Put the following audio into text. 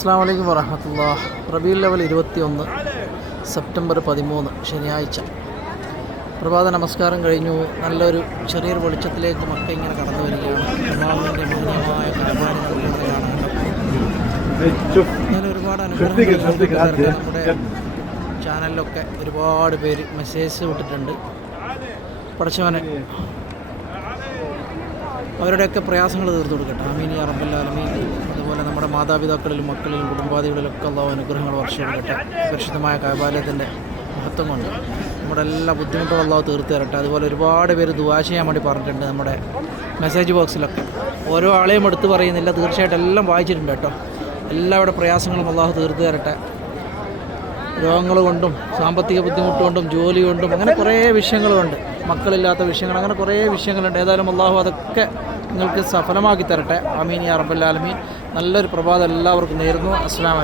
അസ്സാം വലൈക്കും വറഹമത്തുള്ള റബീൽ ലെവൽ ഇരുപത്തി ഒന്ന് സെപ്റ്റംബർ പതിമൂന്ന് ശനിയാഴ്ച. പ്രഭാത നമസ്കാരം കഴിഞ്ഞു. നല്ലൊരു ചെറിയൊരു വെളിച്ചത്തിലേക്ക് മക്ക ഇങ്ങനെ കടന്നു വരികയാണ്. ഇവിടെ കാണാനുണ്ട് ഞാൻ ഒരുപാട് അനുഭവങ്ങൾ. നമ്മുടെ ചാനലിലൊക്കെ ഒരുപാട് പേര് മെസ്സേജ് വിട്ടിട്ടുണ്ട്. പഠിച്ചവനെ അവരുടെയൊക്കെ പ്രയാസങ്ങൾ തീർത്തു കൊടുക്കട്ടെ. ആലമീൻ. അതുപോലെ നമ്മുടെ മാതാപിതാക്കളിലും മക്കളിലും കുടുംബാദികളിലൊക്കെ ഉള്ള അനുഗ്രഹങ്ങൾ വർഷിക്കട്ടെ പരിശുദ്ധമായ കാബാലയത്തിന്റെ മഹത്വം കൊണ്ട് നമ്മുടെ എല്ലാ ബുദ്ധിമുട്ടുകളും തീർത്തു തരട്ടെ. അതുപോലെ ഒരുപാട് പേര് ദുവാ ചെയ്യാൻ വേണ്ടി പറഞ്ഞിട്ടുണ്ട് നമ്മുടെ മെസ്സേജ് ബോക്സിലൊക്കെ ഓരോ ആളെയും എടുത്തു പറയുന്നില്ല. തീർച്ചയായിട്ടും എല്ലാം വായിച്ചിട്ടുണ്ട് കേട്ടോ. എല്ലാവരുടെ പ്രയാസങ്ങളും അള്ളാഹു തീർത്തു തരട്ടെ. രോഗങ്ങൾ കൊണ്ടും സാമ്പത്തിക ബുദ്ധിമുട്ട് കൊണ്ടും ജോലി കൊണ്ടും അങ്ങനെ കുറേ വിഷയങ്ങളുണ്ട് മക്കളില്ലാത്ത വിഷയങ്ങൾ അങ്ങനെ കുറേ വിഷയങ്ങളുണ്ട്. ഏതായാലും അള്ളാഹു അതൊക്കെ നിങ്ങൾക്ക് സഫലമാക്കി തരട്ടെ. അമീൻ യാ നല്ലൊരു പ്രഭാതം എല്ലാവർക്കും നേരുന്നു. അസ്സാം